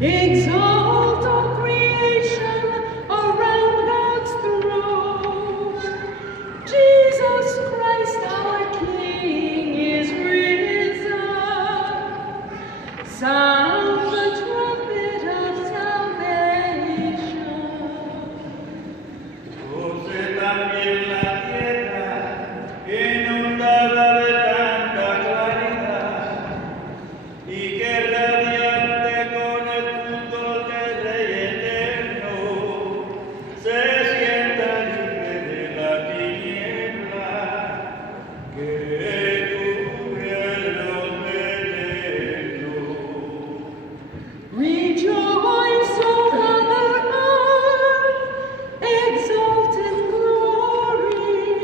Exalt all creation around God's throne. Jesus Christ our King is risen. Sound the trumpet of salvation. Goce también la tierra, inundada de tanta claridad, y que radiante con el fulgor del Rey eterno, se sienta libre de la tiniebla que cubre el nombre eterno. Rejoice, O other earth, exult in glory.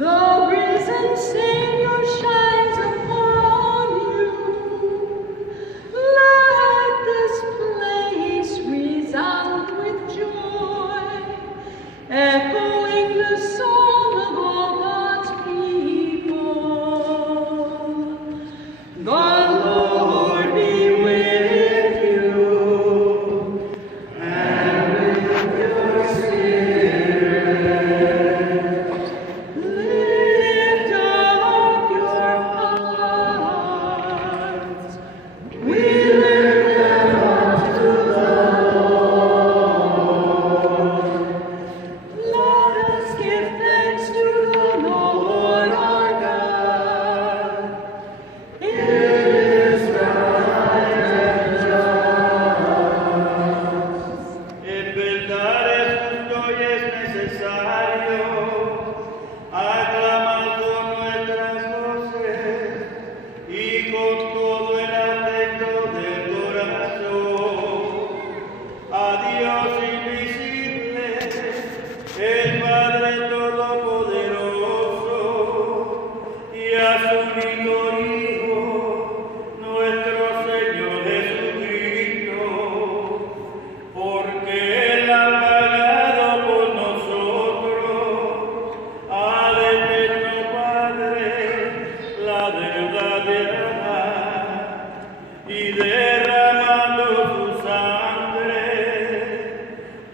The risen Savior shines upon you. Let this place resound with joy, echoing the song of all God's people. The Lord be with you, and with your spirit. Lift up your hearts. We lift them up to the Lord. Let us give thanks to the Lord our God. It is right and just. En verdad es justo y es necesario aclamar con nuestras voces y con todo el afecto del corazón a Dios invisible, el Padre Todopoderoso, y a su único Hijo, nuestro Señor Jesucristo, porque Él ha pagado por nosotros al eterno Padre la deuda de amar, y derramando su sangre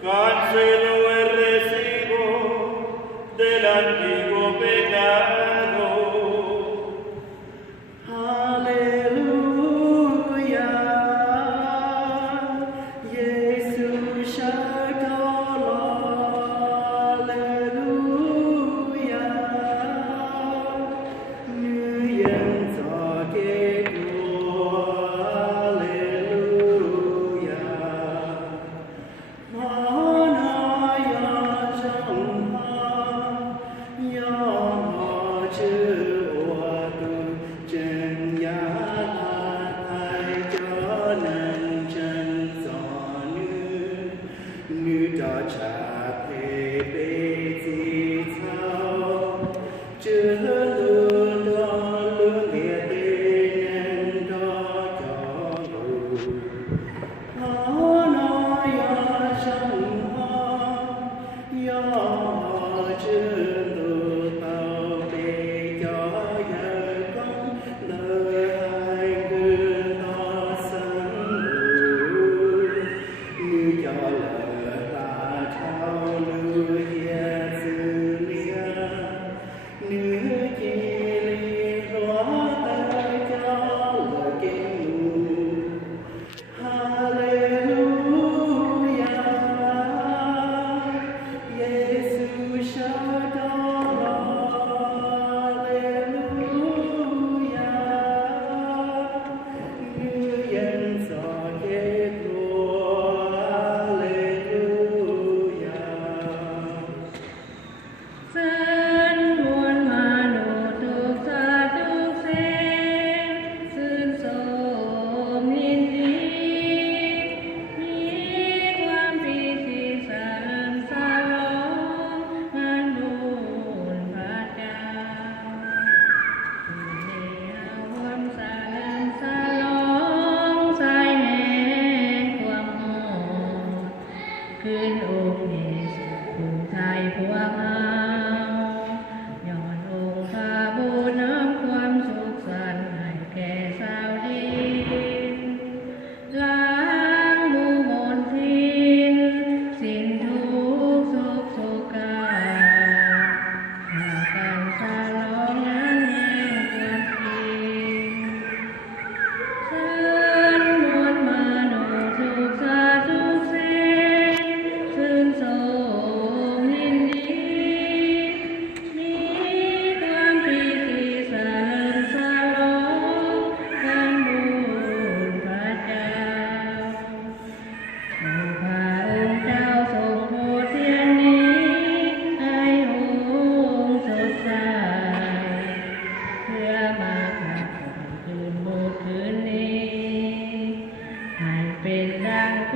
canceló el recibo del antiguo pecado. Hallelujah, Jesus Shakala, Hallelujah, Nguyen Zake Hallelujah, Manaya Jangha, Ya Chư Hoa Tu Chân Ya Thái cho nên chân gió nữ đó trả thế bê di thao chư lưu đó lưu nghĩa tê nên đó cho ngủ Hanaya Jangha, Ya Chư Tu Tao Bê cho giờ công lời hai cư đó sanh như cho lời ta trao lưu hiệp sư lia như chi ly hóa tay cho lời kinh ngụ. Hallelujah, Jesus Shakala, Hallelujah, Nguyen Zake Hallelujah. Dân muôn mà nụ thuộc xa thuộc sen, sương sôm liên lý, nghĩ quan bị thị sản xa lóng, ngàn buồn phát cao. Nè quan xa ngàn xa lóng, say hè quang hồn,คืนอกเหตุผู้ไทยพวกเราย้อนองค์พระบุญน้ำความสุขสันต์ให้แก่ชาวดินลา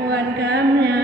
ควรกำยา